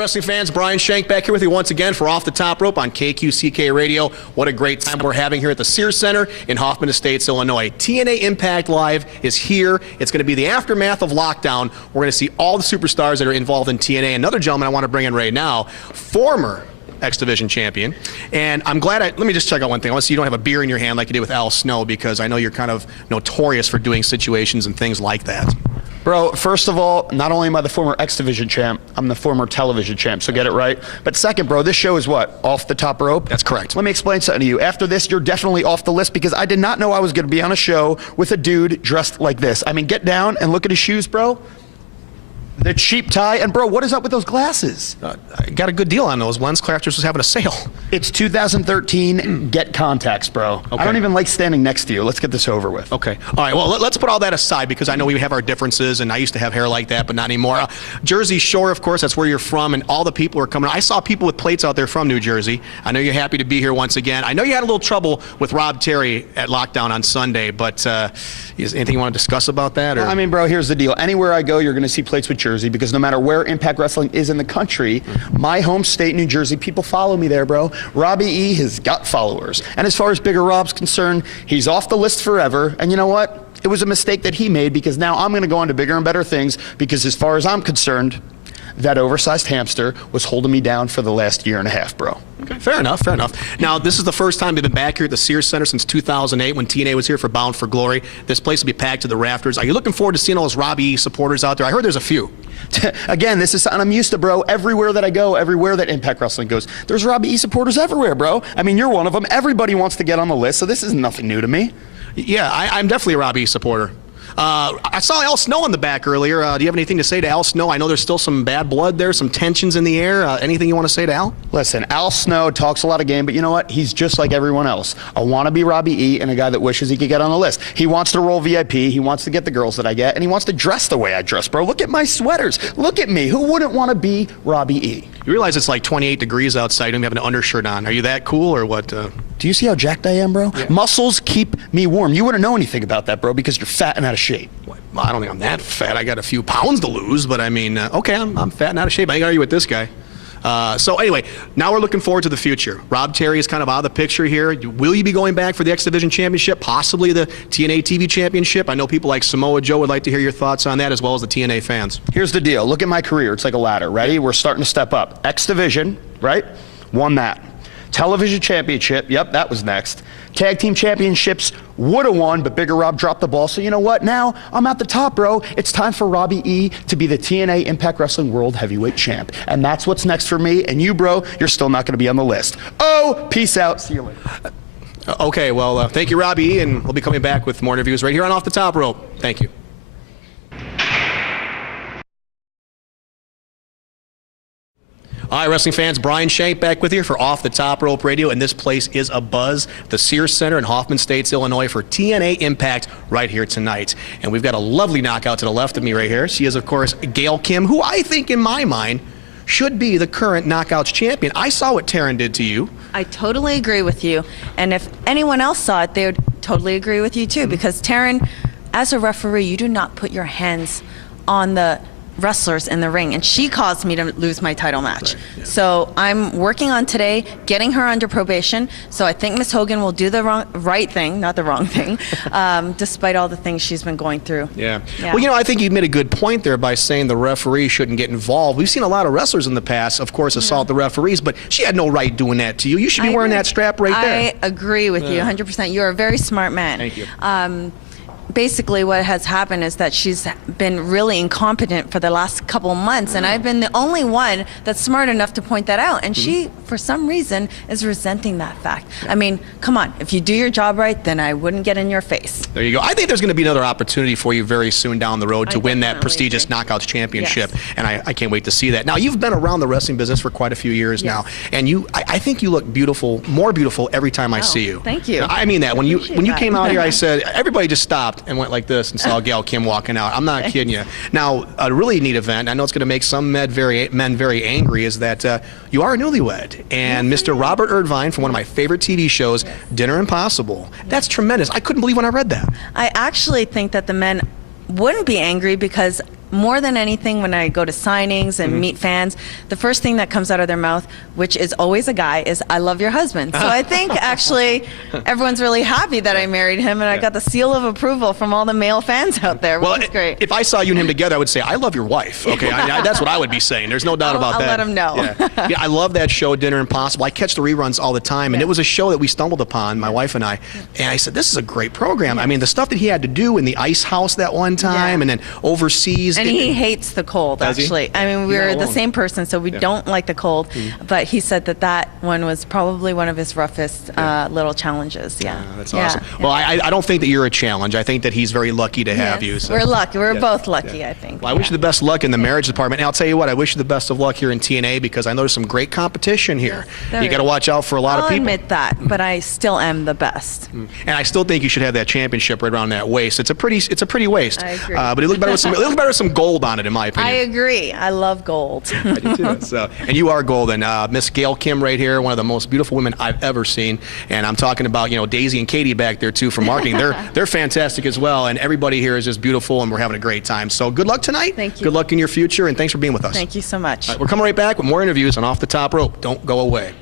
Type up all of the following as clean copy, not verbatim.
wrestling fans, Brian Shank back here with you once again for Off the Top Rope on KQCK Radio. What a great time we're having here at the Sears Centre in Hoffman Estates, Illinois. TNA Impact Live is here. It's going to be the aftermath of lockdown. We're going to see all the superstars that are involved in TNA. Another gentleman I want to bring in right now, former X Division champion. And I'm glad let me just check out one thing. I want to see you don't have a beer in your hand like you did with Al Snow, because I know you're kind of notorious for doing situations and things like that. Bro, first of all, not only am I the former X Division champ, I'm the former television champ, so get it right. But second, bro, this show is what? Off the top rope? That's correct. Let me explain something to you. After this, you're definitely off the list, because I did not know I was going to be on a show with a dude dressed like this. I mean, get down and look at his shoes, bro. The cheap tie, and bro, what is up with those glasses? I got a good deal on those. Lens Crafters was having a sale. It's 2013, get contacts, bro. Okay. I don't even like standing next to you. Let's get this over with. Okay. All right, well, let's put all that aside, because I know we have our differences, and I used to have hair like that, but not anymore. Jersey Shore, of course, that's where you're from, and all the people are coming. I saw people with plates out there from New Jersey. I know you're happy to be here once again. I know you had a little trouble with Rob Terry at lockdown on Sunday, but is anything you want to discuss about that? Or? I mean, bro, here's the deal. Anywhere I go, you're going to see plates with Jersey, because no matter where Impact Wrestling is in the country, my home state, New Jersey, people follow me there, bro. Robbie E has got followers. And as far as Bigger Rob's concerned, he's off the list forever. And you know what? It was a mistake that he made, because now I'm going to go on to bigger and better things, because as far as I'm concerned, that oversized hamster was holding me down for the last year and a half, bro. Okay, fair enough, fair enough. Now, this is the first time they've been back here at the Sears Centre since 2008 when TNA was here for Bound for Glory. This place will be packed to the rafters. Are you looking forward to seeing all those Robbie E supporters out there? I heard there's a few. Again, this is something I'm used to, bro. Everywhere that I go, everywhere that Impact Wrestling goes, there's Robbie E supporters everywhere, bro. I mean, you're one of them. Everybody wants to get on the list, so this is nothing new to me. Yeah, I'm definitely a Robbie E supporter. I saw Al Snow in the back earlier. Do you have anything to say to Al Snow? I know there's still some bad blood there, some tensions in the air. Anything you want to say to Al? Listen, Al Snow talks a lot of game, but you know what? He's just like everyone else. A wannabe Robbie E and a guy that wishes he could get on the list. He wants to roll VIP. He wants to get the girls that I get, and he wants to dress the way I dress, bro. Look at my sweaters. Look at me. Who wouldn't want to be Robbie E? You realize it's like 28 degrees outside and you have an undershirt on. Are you that cool or what? Do you see how jacked I am, bro? Yeah. Muscles keep me warm. You wouldn't know anything about that, bro, because you're fat and out of shape. Well, I don't think I'm that fat. I got a few pounds to lose, but I mean, okay, I'm fat and out of shape. I ain't argue with this guy. So anyway, now we're looking forward to the future. Rob Terry is kind of out of the picture here. Will you be going back for the X Division Championship, possibly the TNA TV Championship? I know people like Samoa Joe would like to hear your thoughts on that, as well as the TNA fans. Here's the deal. Look at my career. It's like a ladder. Ready? We're starting to step up. X Division, right? Won that. Television Championship, yep, that was next. Tag Team Championships would have won, but Bigger Rob dropped the ball. So you know what? Now I'm at the top, bro. It's time for Robbie E to be the TNA Impact Wrestling World Heavyweight Champ. And that's what's next for me. And you, bro, you're still not going to be on the list. Oh, peace out. See you later. Okay, well, thank you, Robbie E, and we'll be coming back with more interviews right here on Off the Top Rope. Thank you. All right, wrestling fans, Brian Shank back with you for Off the Top Rope Radio, and this place is a buzz. The Sears Centre in Hoffman Estates, Illinois, for TNA Impact right here tonight. And we've got a lovely knockout to the left of me right here. She is, of course, Gail Kim, who I think, in my mind, should be the current Knockouts champion. I saw what Taryn did to you. I totally agree with you. And if anyone else saw it, they would totally agree with you, too, because Taryn, as a referee, you do not put your hands on the wrestlers in the ring, and she caused me to lose my title match. Right, yeah. So I'm working on today getting her under probation, so I think Miss Hogan will do the right thing, not the wrong thing, despite all the things she's been going through. Yeah. Well, you know, I think you made a good point there by saying the referee shouldn't get involved. We've seen a lot of wrestlers in the past, of course, assault the referees, but she had no right doing that to you. You should be wearing that strap right there. I agree with you 100%. You're a very smart man. Thank you. Basically what has happened is that she's been really incompetent for the last couple months, and I've been the only one that's smart enough to point that out, and she, for some reason, is resenting that fact. I mean, come on, if you do your job right, then I wouldn't get in your face. There you go. I think there's going to be another opportunity for you very soon down the road to win that prestigious Knockouts Championship, and I can't wait to see that. Now, you've been around the wrestling business for quite a few years now, and I think you look beautiful, more beautiful every time I see you. Thank you. I mean that. When you came out here, I said, everybody just stopped and went like this and saw Gail Kim walking out. I'm not kidding you. Now, a really neat event, I know it's going to make some men very angry, is that you are a newlywed. And Mr. Robert Erdvine from one of my favorite TV shows, Dinner Impossible. That's tremendous. I couldn't believe when I read that. I actually think that the men wouldn't be angry because more than anything, when I go to signings and meet fans, the first thing that comes out of their mouth, which is always a guy, is "I love your husband." So I think actually everyone's really happy that I married him, and I got the seal of approval from all the male fans out there, which is great. If I saw you and him together, I would say, "I love your wife." Okay, that's what I would be saying. There's no doubt about I'll that. let him know. Yeah, I love that show, Dinner Impossible. I catch the reruns all the time, and it was a show that we stumbled upon, my wife and I I said, "This is a great program." I mean, the stuff that he had to do in the ice house that one time, and then overseas. And he hates the cold, actually. I mean, we're the same person, so we don't like the cold. But he said that one was probably one of his roughest little challenges. Yeah. That's awesome. Well, I don't think that you're a challenge. I think that he's very lucky to have you. So. We're lucky. We're both lucky, I think. Well, I wish you the best luck in the marriage department. And I'll tell you what, I wish you the best of luck here in TNA, because I know there's some great competition here. You got to watch out for a lot of people. I'll admit that, but I still am the best. And I still think you should have that championship right around that waist. It's a pretty waist. I agree. But it looked better with some gold on it, in my opinion. I agree. I love gold. I do too. So, and you are golden. Miss Gail Kim right here, one of the most beautiful women I've ever seen. And I'm talking about, Daisy and Katie back there too from marketing. They're fantastic as well. And everybody here is just beautiful, and we're having a great time. So good luck tonight. Thank you. Good luck in your future, and thanks for being with us. Thank you so much. We're coming right back with more interviews on Off the Top Rope. Don't go away.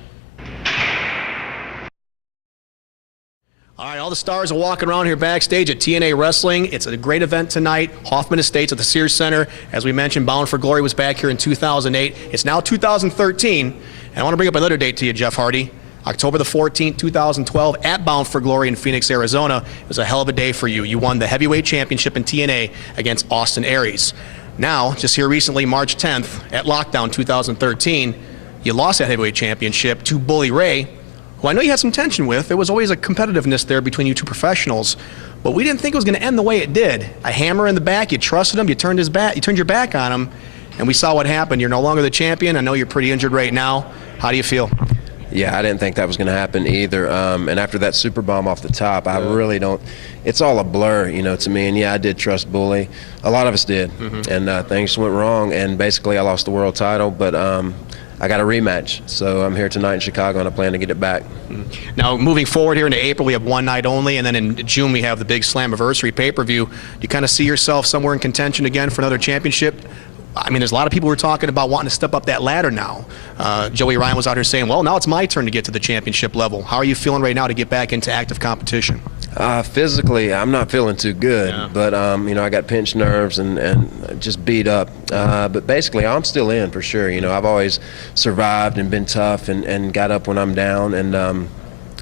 All right, all the stars are walking around here backstage at TNA Wrestling. It's a great event tonight. Hoffman Estates at the Sears Centre. As we mentioned, Bound for Glory was back here in 2008. It's now 2013. And I want to bring up another date to you, Jeff Hardy. October the 14th, 2012, at Bound for Glory in Phoenix, Arizona. It was a hell of a day for you. You won the heavyweight championship in TNA against Austin Aries. Now, just here recently, March 10th, at Lockdown 2013, you lost that heavyweight championship to Bully Ray, who I know you had some tension with. There was always a competitiveness there between you two professionals, but we didn't think it was going to end the way it did. A hammer in the back, you trusted him, you turned your back on him, and we saw what happened. You're no longer the champion. I know you're pretty injured right now. How do you feel? Yeah, I didn't think that was going to happen either. And after that super bomb off the top, I really don't. It's all a blur, to me. And yeah, I did trust Bully. A lot of us did, and things went wrong. And basically, I lost the world title, but I got a rematch. So I'm here tonight in Chicago, and I plan to get it back. Now, moving forward here into April, we have one night only, and then in June we have the big Slammiversary pay-per-view. Do you kind of see yourself somewhere in contention again for another championship? I mean, there's a lot of people who are talking about wanting to step up that ladder now. Joey Ryan was out here saying, well, now it's my turn to get to the championship level. How are you feeling right now to get back into active competition? Physically, I'm not feeling too good, but I got pinched nerves and just beat up. But basically, I'm still in for sure. I've always survived and been tough and got up when I'm down. And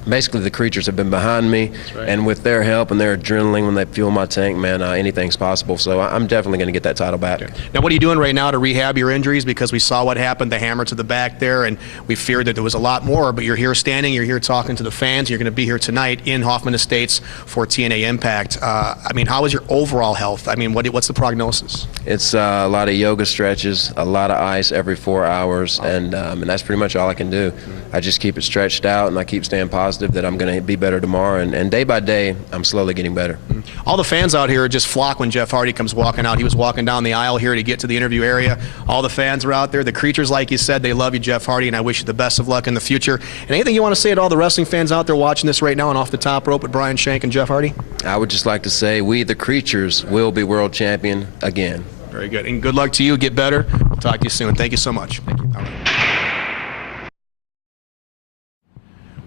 basically, the creatures have been behind me, and with their help and their adrenaline when they fuel my tank, man, anything's possible. So I'm definitely going to get that title back. Now, what are you doing right now to rehab your injuries? Because we saw what happened, the hammer to the back there, and we feared that there was a lot more, but you're here standing, you're here talking to the fans, you're going to be here tonight in Hoffman Estates for TNA Impact. I mean, how is your overall health? I mean, what's the prognosis? It's a lot of yoga stretches, a lot of ice every 4 hours, and that's pretty much all I can do. I just keep it stretched out, and I keep staying positive that I'm going to be better tomorrow, and day by day, I'm slowly getting better. All the fans out here just flock when Jeff Hardy comes walking out. He was walking down the aisle here to get to the interview area. All the fans are out there. The creatures, like you said, they love you, Jeff Hardy, and I wish you the best of luck in the future. And anything you want to say to all the wrestling fans out there watching this right now on Off the Top Rope with Brian Shank and Jeff Hardy? I would just like to say we, the creatures, will be world champion again. Very good. And good luck to you. Get better. We'll talk to you soon. Thank you so much. Thank you. All right.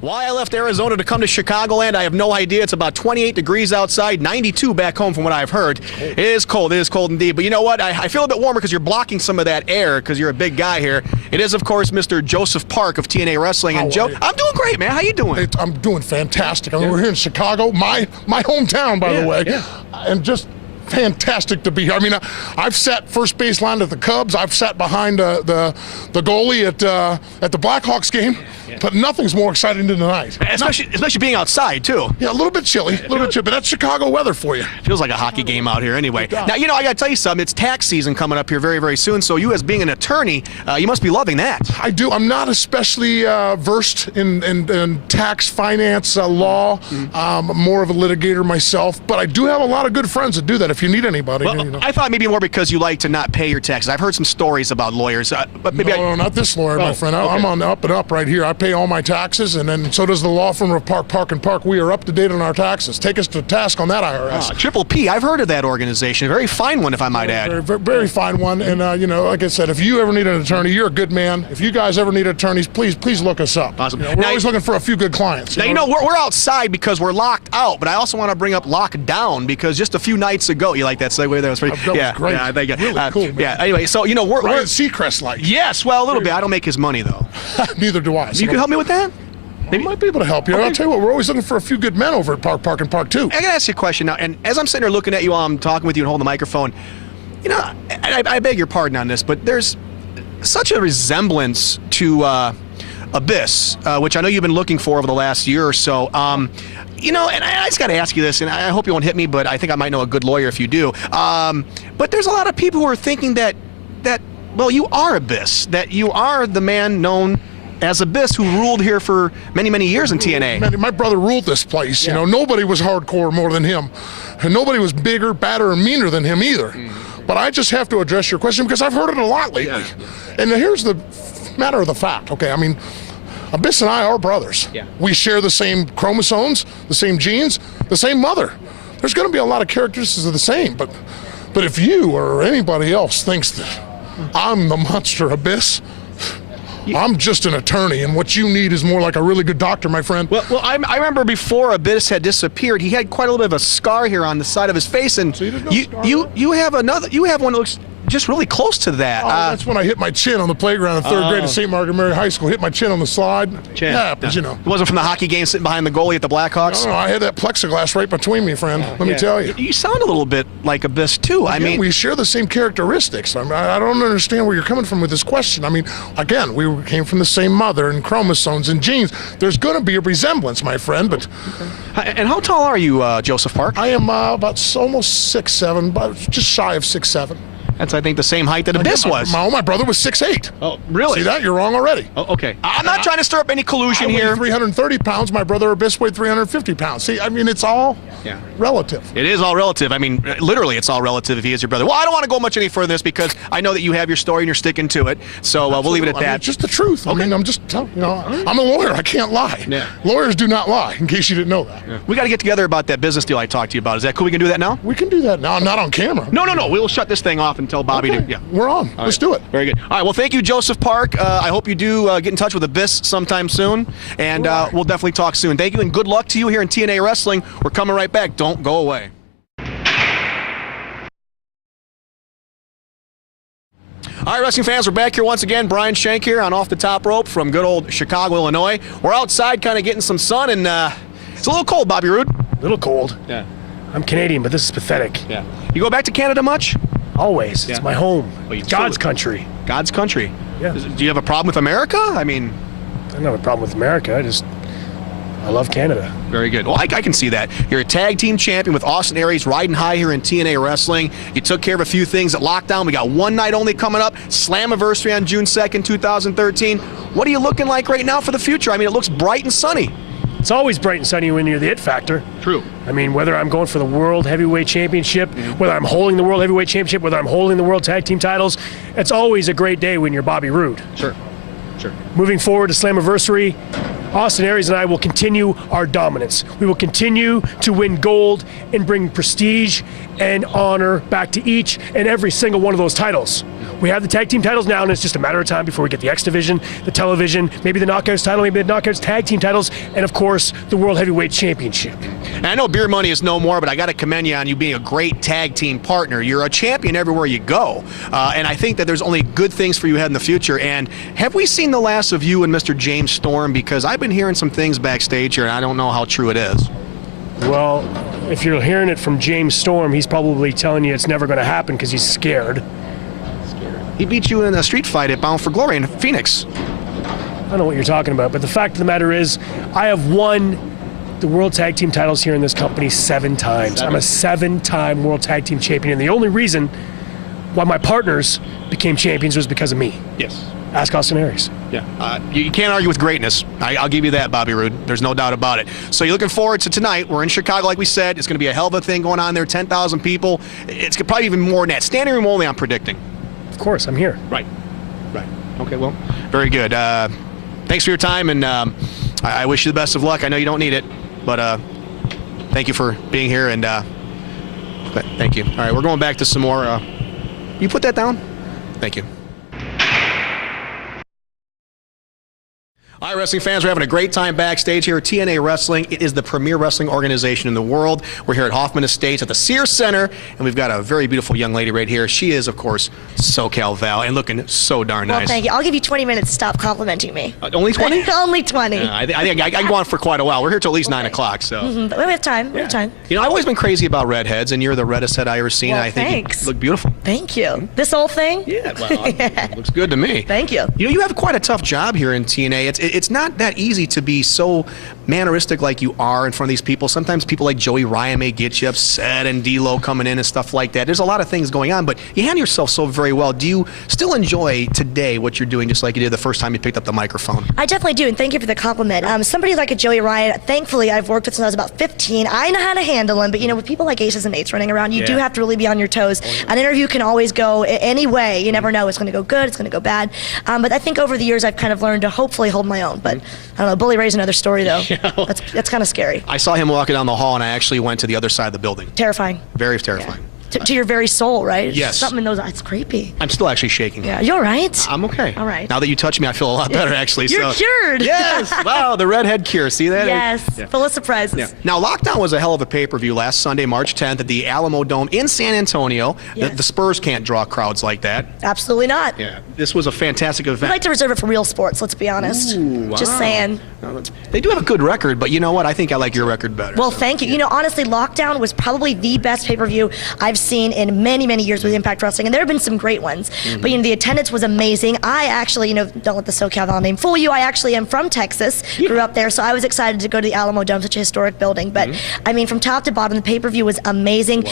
Why I left Arizona to come to Chicagoland, I have no idea. It's about 28 degrees outside, 92 back home from what I've heard. It is cold indeed. But you know what? I feel a bit warmer because you're blocking some of that air because you're a big guy here. It is, of course, Mr. Joseph Park of TNA Wrestling. And Joe, I'm doing great, man. How you doing? I'm doing fantastic. I mean, we're here in Chicago, my hometown, by the way, and just fantastic to be here. I mean, I've sat first baseline at the Cubs. I've sat behind the goalie at the Blackhawks game. But nothing's more exciting than tonight. Especially being outside, too. Yeah, a little bit chilly, but that's Chicago weather for you. Feels like a hockey game out here anyway. Now, I got to tell you something. It's tax season coming up here very, very soon, so you as being an attorney, you must be loving that. I do. I'm not especially versed in tax, finance, law. I'm more of a litigator myself, but I do have a lot of good friends that do that. If if you need anybody. Well, you know. I thought maybe more because you like to not pay your taxes. I've heard some stories about lawyers, but maybe No, not this lawyer, my friend. I'm on the up and up right here. I pay all my taxes, and then so does the law firm of Park and Park. We are up to date on our taxes. Take us to task on that, IRS. Triple P, I've heard of that organization. A very fine one, if I might add. Very fine one. And, like I said, if you ever need an attorney, you're a good man. If you guys ever need attorneys, please look us up. Awesome. We're always looking for a few good clients. Now, we're outside because we're locked out, but I also want to bring up locked down because just a few nights ago, you like that segue there? Was pretty, that was great. Yeah, I think, really cool, man. Yeah, anyway, so, we're Ryan Seacrest like. Yes, well, a little bit. I don't make his money, though. Neither do I. So You can help me with that? I might be able to help you. Okay. I'll tell you what, we're always looking for a few good men over at Park and Park, too. I gotta ask you a question now, and as I'm sitting here looking at you while I'm talking with you and holding the microphone, I beg your pardon on this, but there's such a resemblance to Abyss, which I know you've been looking for over the last year or so. And I just got to ask you this, and I hope you won't hit me, but I think I might know a good lawyer if you do. But there's a lot of people who are thinking that you are Abyss, that you are the man known as Abyss who ruled here for many, many years in TNA. Man, my brother ruled this place. Yeah. Nobody was hardcore more than him. And nobody was bigger, badder, or meaner than him either. But I just have to address your question because I've heard it a lot lately. Yeah. And here's the matter of the fact, okay? I mean, Abyss and I are brothers. Yeah. We share the same chromosomes, the same genes, the same mother. There's going to be a lot of characteristics of the same, but if you or anybody else thinks that I'm the monster Abyss, I'm just an attorney, and what you need is more like a really good doctor, my friend. Well, I remember before Abyss had disappeared, he had quite a little bit of a scar here on the side of his face, and So you didn't know scar, you have one that looks just really close to that. That's when I hit my chin on the playground in third grade at St. Margaret Mary High School. Hit my chin on the slide. Chin. Yeah, but It wasn't from the hockey game sitting behind the goalie at the Blackhawks. I had that plexiglass right between me, friend. Let me tell you. You sound a little bit like Abyss too. I mean, we share the same characteristics. I don't understand where you're coming from with this question. I mean, again, we came from the same mother and chromosomes and genes. There's going to be a resemblance, my friend. But and how tall are you, Joseph Park? I am about almost 6'7", but just shy of 6'7". That's, I think, the same height that Abyss was. My brother was 6'8". Oh, really? See that? You're wrong already. Oh, okay. I'm not trying to stir up any collusion I weigh here. 330 pounds. My brother Abyss weighed 350 pounds. See, I mean, it's all relative. It is all relative. I mean, literally, it's all relative if he is your brother. Well, I don't want to go much any further than this because I know that you have your story and you're sticking to it. So we'll leave it at I mean, that. it's just the truth. I mean, I'm just telling you, I'm a lawyer. I can't lie. Yeah. Lawyers do not lie, in case you didn't know that. We got to get together about that business deal I talked to you about. Is that cool? We can do that now? We can do that now. I'm not on camera. No. We'll shut this thing off and tell Bobby Okay. to. Yeah. We're on. Let's do it. Very good. All right. Well, thank you, Joseph Park. I hope you do get in touch with Abyss sometime soon, and we'll definitely talk soon. Thank you, and good luck to you here in TNA Wrestling. We're coming right back. Don't go away. All right, wrestling fans, we're back here once again. Brian Shank here on Off the Top Rope from good old Chicago, Illinois. We're outside kind of getting some sun, and it's a little cold, Bobby Roode. A little cold. Yeah. I'm Canadian, but this is pathetic. Yeah. You go back to Canada much? Always. It's my home. Well, you God's still- country. God's country. Yeah. Do you have a problem with America? I mean, I don't have a problem with America. I love Canada. very good. Well, I can see that. You're a tag team champion with Austin Aries riding high here in TNA Wrestling. You took care of a few things at Lockdown. We got one night only coming up. Slammiversary on June 2nd, 2013. What are you looking like right now for the future? I mean, it looks bright and sunny. It's always bright and sunny when you're the it factor. True. I mean, whether I'm going for the World Heavyweight Championship, whether I'm holding the World Heavyweight Championship, whether I'm holding the World Tag Team titles, it's always a great day when you're Bobby Roode. Sure. Moving forward to Slammiversary, Austin Aries and I will continue our dominance. We will continue to win gold and bring prestige and honor back to each and every single one of those titles. We have the tag team titles now, and it's just a matter of time before we get the X Division, the television, maybe the Knockouts title, maybe the Knockouts tag team titles, and of course, the World Heavyweight Championship. And I know beer money is no more, but I got to commend you on you being a great tag team partner. You're a champion everywhere you go. And I think that there's only good things for you ahead in the future. And have we seen the last of you and Mr. James Storm? Because I've been hearing some things backstage here, and I don't know how true it is. Well, if you're hearing it from James Storm, he's probably telling you it's never going to happen because he's scared. He beat you in a street fight at Bound for Glory in Phoenix. I don't know what you're talking about, but the fact of the matter is, I have won the World Tag Team titles here in this company 7 times. I'm a 7-time World Tag Team champion, and the only reason why my partners became champions was because of me. Yes. Ask Austin Aries. Yeah. You can't argue with greatness. I'll give you that, Bobby Roode. There's no doubt about it. So you're looking forward to tonight. We're in Chicago, like we said. It's going to be a hell of a thing going on there. 10,000 people. It's probably even more than that. Standing room only, I'm predicting. Of course, I'm here. Right. Okay, well, very good. Thanks for your time, and I wish you the best of luck. I know you don't need it, but thank you for being here, and thank you. All right, we're going back to some more. You put that down? Thank you. All right, wrestling fans, we're having a great time backstage here at TNA Wrestling. It is the premier wrestling organization in the world. We're here at Hoffman Estates at the Sears Centre, and we've got a very beautiful young lady right here. She is, of course, SoCal Val, and looking so darn nice. Well, thank you. I'll give you 20 minutes to stop complimenting me. Only 20? Only 20. I think I can go on for quite a while. We're here till at least 9 o'clock, so. But we have time. We have time. You know, I've always been crazy about redheads, and you're the reddest head I ever seen. Well, I think thanks. you look beautiful. Thank you. This whole thing? Yeah, well, it looks good to me. Thank you. You know, you have quite a tough job here in TNA. It's not that easy to be so manneristic like you are in front of these people. Sometimes people like Joey Ryan may get you upset, and D-Lo coming in and stuff like that. There's a lot of things going on, but you handle yourself so very well. Do you still enjoy today what you're doing just like you did the first time you picked up the microphone? I definitely do, and thank you for the compliment. Somebody like a Joey Ryan, thankfully I've worked with since I was about 15. I know how to handle him, but you know, with people like aces and eights running around, you do have to really be on your toes. An interview can always go any way. You never know. It's going to go good, it's going to go bad. But I think over the years I've kind of learned to hopefully hold my own. But I don't know, Bully Ray's another story though. That's kind of scary. I saw him walking down the hall, and I actually went to the other side of the building. Terrifying. Very terrifying. To your very soul, right? Yes. Something in those eyes. It's creepy. I'm still actually shaking. Yeah, you're right. I'm okay. All right. Now that you touch me, I feel a lot better, actually. You're cured. Yes. Wow, the redhead cure. See that? Yes. Yeah. Full of surprises. Yeah. Now, Lockdown was a hell of a pay-per-view last Sunday, March 10th at the Alamo Dome in San Antonio. Yes. The Spurs can't draw crowds like that. Absolutely not. Yeah. This was a fantastic I'd event. like to reserve it for real sports, let's be honest. Ooh, Just wow. saying. They do have a good record, but you know what? I think I like your record better. Well, thank you. You know, honestly, Lockdown was probably the best pay-per-view I've seen in many, many years with Impact Wrestling, and there have been some great ones. But, you know, the attendance was amazing. I actually, you know, don't let the SoCal Val name fool you. I actually am from Texas, grew up there, so I was excited to go to the Alamo Dome, such a historic building. But, I mean, from top to bottom, the pay-per-view was amazing.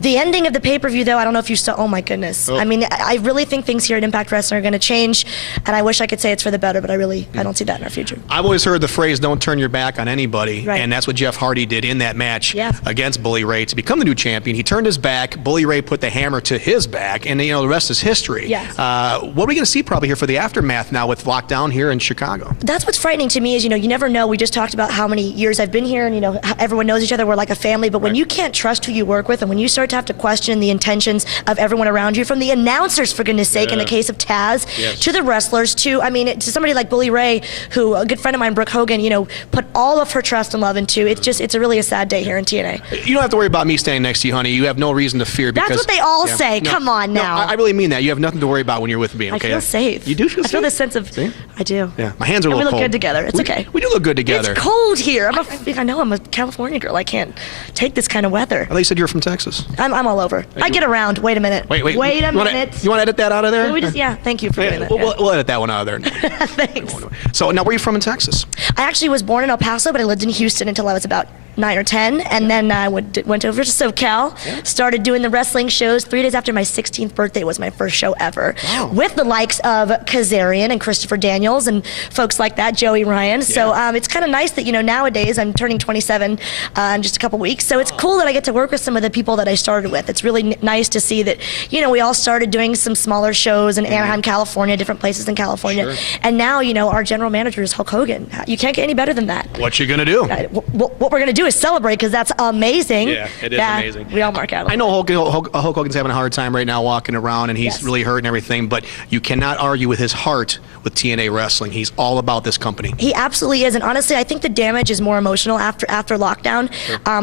The ending of the pay-per-view, though, I don't know if you saw, oh my goodness. I mean, I really think things here at Impact Wrestling are going to change, and I wish I could say it's for the better, but I don't see that in our future. I've always heard the phrase, don't turn your back on anybody, Right. and that's what Jeff Hardy did in that match Yeah. against Bully Ray to become the new champion. He turned his back, Bully Ray put the hammer to his back, and you know, the rest is history. Yes. What are we going to see probably here for the aftermath now with Lockdown here in Chicago? That's what's frightening to me is, you know, you never know. We just talked about how many years I've been here, and, you know, how everyone knows each other. We're like a family. But when you can't trust who you work with, and when you start to have to question the intentions of everyone around you, from the announcers, for goodness sake, in the case of Taz, to the wrestlers, to, I mean, to somebody like Bully Ray, who, a good friend of mine, Brooke Hogan, you know, put all of her trust and love into. It's a really a sad day here in TNA. You don't have to worry about me standing next to you, honey. You have no reason to fear. Because, That's what they all Yeah. say. No, Come on no, now. I really mean that. You have nothing to worry about when you're with me, okay? I feel safe. You do feel safe? I feel this sense of, See? I do. Yeah, my hands are a And little we look cold. good together. It's okay. We do look good together. It's cold here. I know I'm a California girl. I can't take this kind of weather. I thought you said you're from Texas. I'm all over. I get around. Wait a minute. Wait. Wait a You wanna- minute. You want to edit that out of there? Can we just, yeah, thank you for doing that. We'll edit that one out of there. Thanks. So now, where are you from in Texas? I actually was born in El Paso, but I lived in Houston until I was about 9 or 10, and then I went over to SoCal, started doing the wrestling shows. 3 days after my 16th birthday was my first show ever, with the likes of Kazarian and Christopher Daniels and folks like that, Joey Ryan. So it's kind of nice that, you know, nowadays I'm turning 27 in just a couple weeks, so it's cool that I get to work with some of the people that I started with. It's really nice to see that, you know, we all started doing some smaller shows in Anaheim, California, different places in California, and now, you know, our general manager is Hulk Hogan. You can't get any better than that. What you gonna do? What we're going to do is celebrate, because that's amazing. Yeah, it is that amazing. We all mark out. I know Hulk Hogan's having a hard time right now walking around, and he's really hurt and everything, but you cannot argue with his heart with TNA Wrestling. He's all about this company. He absolutely is, and honestly, I think the damage is more emotional after lockdown.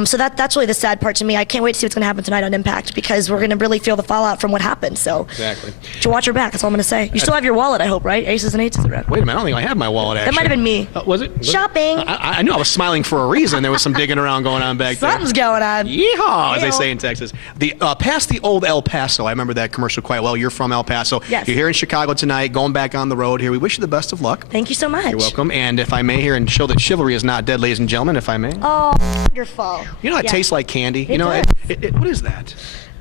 So that's really the sad part to me. I can't wait to see what's going to happen tonight on Impact, because we're going to really feel the fallout from what happened. So Exactly. to watch your back, that's all I'm going to say. You still have your wallet, I hope, right? Aces and eights is around. Wait a minute, I don't think I have my wallet, actually. That might have been me. Was it? Shopping. I knew I was smiling for a reason. There was some digging around going on back there. Something's going on. Yeehaw, as they Yeehaw. say in Texas. The past the old El Paso. I remember that commercial quite well. You're from El Paso. Yes. You're here in Chicago tonight, going back on the road here. We wish you the best of luck. Thank you so much. You're welcome. And if I may here and show that chivalry is not dead, ladies and gentlemen, if I may. Oh, wonderful. You know it Yeah. tastes like candy. You It know does. what is that?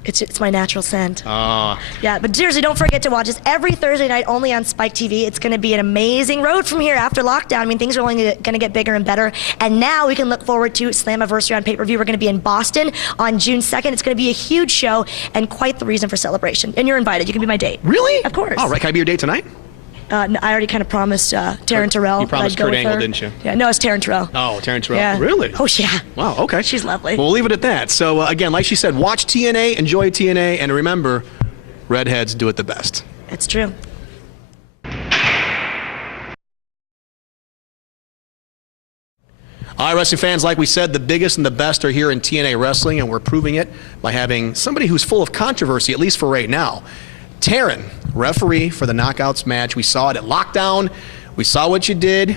It's my natural scent. Yeah, but seriously, don't forget to watch us every Thursday night only on Spike TV. It's going to be an amazing road from here after lockdown. I mean, things are only going to get bigger and better. And now we can look forward to Slammiversary on pay-per-view. We're going to be in Boston on June 2nd. It's going to be a huge show and quite the reason for celebration. And you're invited. You can be my date. Really? Of course. All right, can I be your date tonight? No, I already kind of promised Taryn Terrell. You promised that I'd go Kurt with Angle, her. didn't you? Yeah, no, it's Taryn Terrell. Oh, Terrence Terrell. Yeah. Really? Oh, yeah. Wow, okay. She's lovely. We'll leave it at that. So, again, like she said, watch TNA, enjoy TNA, and remember, redheads do it the best. It's true. All right, wrestling fans, like we said, the biggest and the best are here in TNA Wrestling, and we're proving it by having somebody who's full of controversy, at least for right now. Taryn, referee for the Knockouts match. We saw it at Lockdown. We saw what you did. You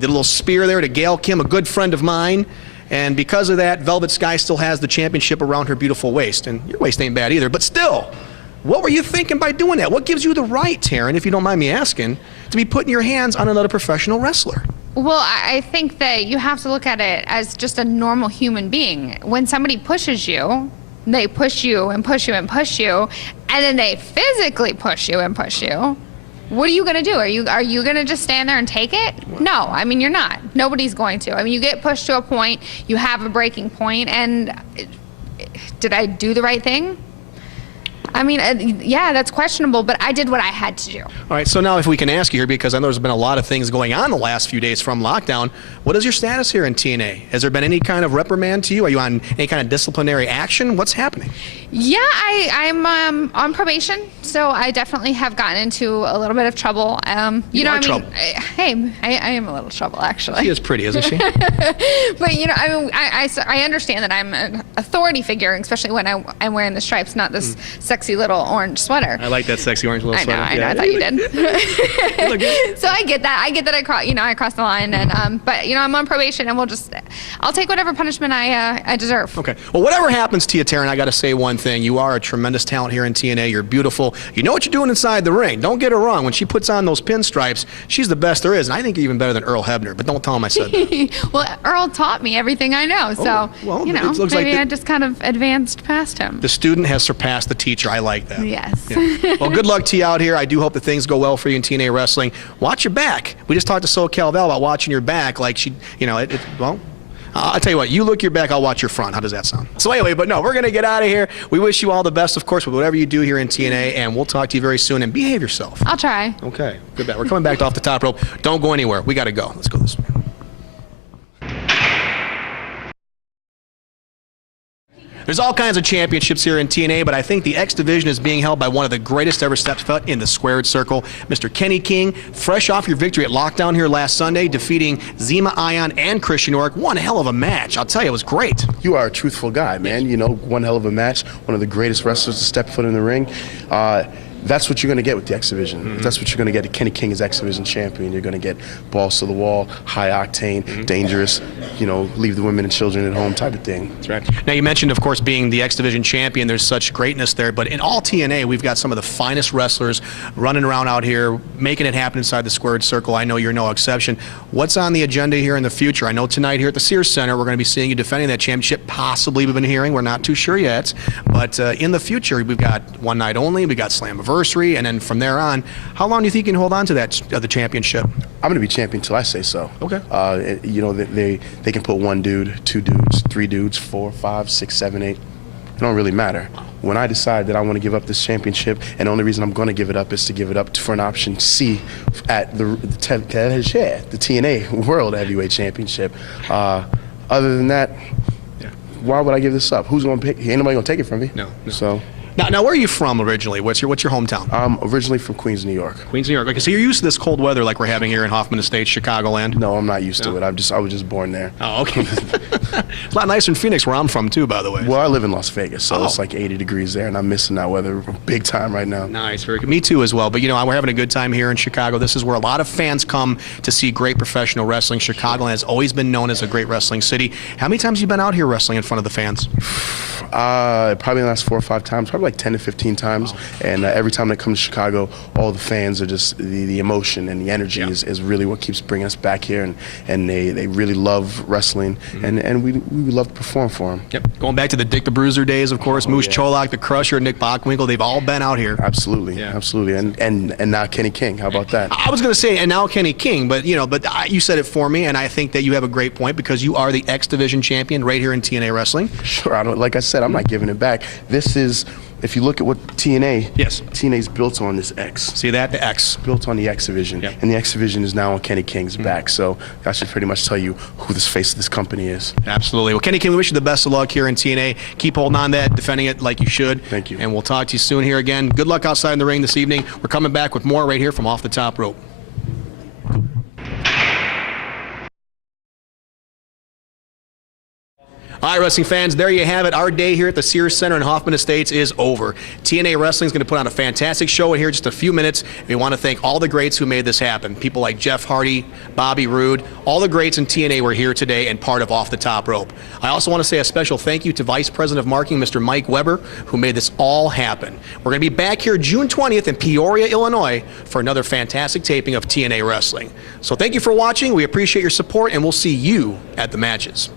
did a little spear there to Gail Kim, a good friend of mine. And because of that, Velvet Sky still has the championship around her beautiful waist. And your waist ain't bad either, but still, what were you thinking by doing that? What gives you the right, Taryn, if you don't mind me asking, to be putting your hands on another professional wrestler? Well, I think that you have to look at it as just a normal human being. When somebody pushes you, they push you and push you and push you, and then they physically push you and push you. What are you going to do? Are you going to just stand there and take it? No, I mean, you're not. Nobody's going to. I mean, you get pushed to a point, you have a breaking point, and did I do the right thing? I mean, yeah, that's questionable, but I did what I had to do. All right, so now if we can ask you here, because I know there's been a lot of things going on the last few days from lockdown, what is your status here in TNA? Has there been any kind of reprimand to you? Are you on any kind of disciplinary action? What's happening? Yeah, I'm on probation, so I definitely have gotten into a little bit of trouble. You know, I mean, trouble. I am a little trouble, actually. She is pretty, isn't she? But you know, I mean, I understand that I'm an authority figure, especially when I'm wearing the stripes, not this sexy little orange sweater. I like that sexy orange little sweater. I know, I thought you did. So I get that. I crossed the line, and but you know, I'm on probation, and I'll take whatever punishment I deserve. Okay. Well, whatever happens to you, Taryn, I got to say one thing. You are a tremendous talent here in TNA. You're beautiful. You know what you're doing inside the ring. Don't get her wrong. When she puts on those pinstripes, she's the best there is, and I think even better than Earl Hebner. But don't tell him I said that. Well, Earl taught me everything I know, so well, you know, it looks maybe like I just kind of advanced past him. The student has surpassed the teacher. I like that. Yes. Yeah. Well, good luck to you out here. I do hope that things go well for you in TNA Wrestling. Watch your back. We just talked to SoCal Val about watching your back. Like she, you know, well, I'll tell you what, you look your back, I'll watch your front. How does that sound? So anyway, but no, we're going to get out of here. We wish you all the best, of course, with whatever you do here in TNA, and we'll talk to you very soon, and behave yourself. I'll try. Okay, good bet. We're coming back to Off the Top Rope. Don't go anywhere. We got to go. Let's go this way. There's all kinds of championships here in TNA, but I think the X Division is being held by one of the greatest ever stepped foot in the squared circle, Mr. Kenny King, fresh off your victory at Lockdown here last Sunday, defeating Zema Ion and Christian Ork. One hell of a match. I'll tell you, it was great. You are a truthful guy, man. You know, one hell of a match, one of the greatest wrestlers to step foot in the ring. That's what you're going to get with the X Division. That's what you're going to get. Kenny King is X Division champion. You're going to get balls to the wall, high octane, dangerous, you know, leave the women and children at home type of thing. That's right. Now, you mentioned, of course, being the X Division champion. There's such greatness there. But in all TNA, we've got some of the finest wrestlers running around out here, making it happen inside the squared circle. I know you're no exception. What's on the agenda here in the future? I know tonight here at the Sears Centre, we're going to be seeing you defending that championship. Possibly, we've been hearing. We're not too sure yet. But in the future, we've got one night only. We've got Slammiversary. And then from there on, how long do you think you can hold on to that the championship? I'm going to be champion till I say so. Okay. You know, they can put one dude, two dudes, three dudes, 4, 5, 6, 7, 8. It don't really matter. When I decide that I want to give up this championship, and the only reason I'm going to give it up is to give it up for an option C at the TNA World Heavyweight Championship. Other than that, why would I give this up? Who's going to pick? Ain't nobody going to take it from me. No. So. Now, where are you from originally? What's your hometown? I'm originally from Queens, New York. Queens, New York. Okay, so you're used to this cold weather like we're having here in Hoffman Estates, Chicagoland? No, I'm not used to it. I was just born there. Oh, okay. It's a lot nicer in Phoenix, where I'm from, too, by the way. Well, I live in Las Vegas, so it's like 80 degrees there, and I'm missing that weather big time right now. Nice, very good. Me too as well. But, you know, we're having a good time here in Chicago. This is where a lot of fans come to see great professional wrestling. Chicagoland has always been known as a great wrestling city. How many times have you been out here wrestling in front of the fans? Probably in the last 4 or 5 times, probably like 10 to 15 times. And every time they come to Chicago, all the fans are just, the emotion and the energy is really what keeps bringing us back here. And they really love wrestling, and we love to perform for them. Yep. Going back to the Dick the Bruiser days, of course, Moose Cholak, the Crusher, Nick Bockwinkel, they've all been out here. Absolutely, absolutely. And now Kenny King, how about that? I was going to say, and now Kenny King, but you said it for me, and I think that you have a great point because you are the X Division champion right here in TNA Wrestling. Sure, like I said, I'm not giving it back. This is, if you look at what TNA's built on this X. See that? The X. Built on the X Division. And the X Division is now on Kenny King's back. So that should pretty much tell you who this face of this company is. Absolutely. Well, Kenny King, we wish you the best of luck here in TNA. Keep holding on that, defending it like you should. Thank you. And we'll talk to you soon here again. Good luck outside in the ring this evening. We're coming back with more right here from Off the Top Rope. All right, wrestling fans, there you have it. Our day here at the Sears Centre in Hoffman Estates is over. TNA Wrestling is going to put on a fantastic show in here in just a few minutes. We want to thank all the greats who made this happen. People like Jeff Hardy, Bobby Roode, all the greats in TNA were here today and part of Off the Top Rope. I also want to say a special thank you to Vice President of Marketing, Mr. Mike Weber, who made this all happen. We're going to be back here June 20th in Peoria, Illinois for another fantastic taping of TNA Wrestling. So thank you for watching. We appreciate your support, and we'll see you at the matches.